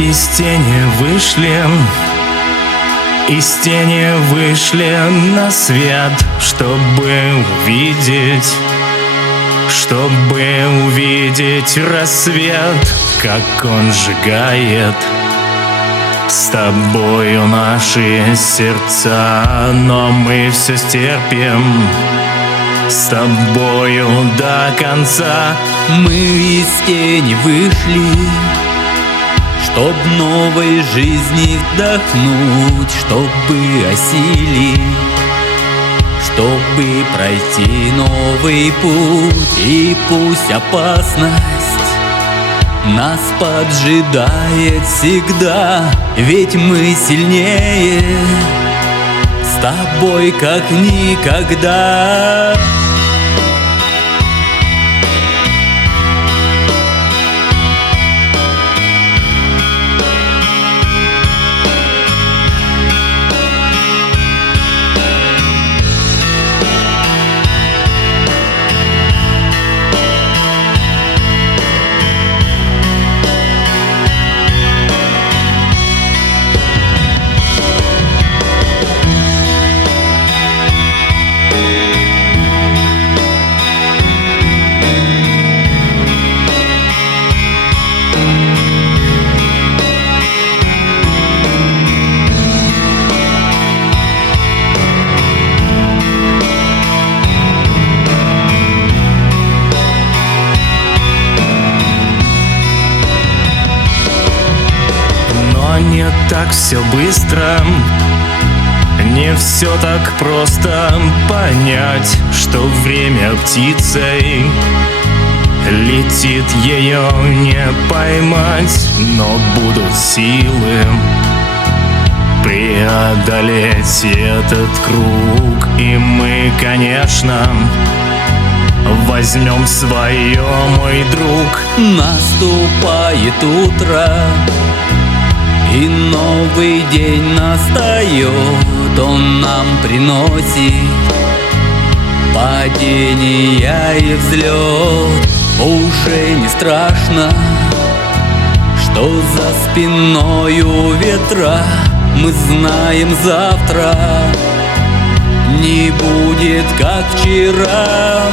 Из тени вышли на свет, чтобы увидеть рассвет, как он сжигает с тобою наши сердца. Но мы все стерпим с тобою до конца. Мы из тени вышли, чтоб новой жизни вдохнуть, чтобы осилить, чтобы пройти новый путь. И пусть опасность нас поджидает всегда, ведь мы сильнее с тобой как никогда. Не так все быстро, не все так просто понять, что время птицей летит, ее не поймать. Но будут силы преодолеть этот круг, и мы, конечно, возьмем свое, мой друг. Наступает утро, и новый день настает, он нам приносит падения и взлет. Уже не страшно, что за спиною ветра. Мы знаем, завтра не будет как вчера.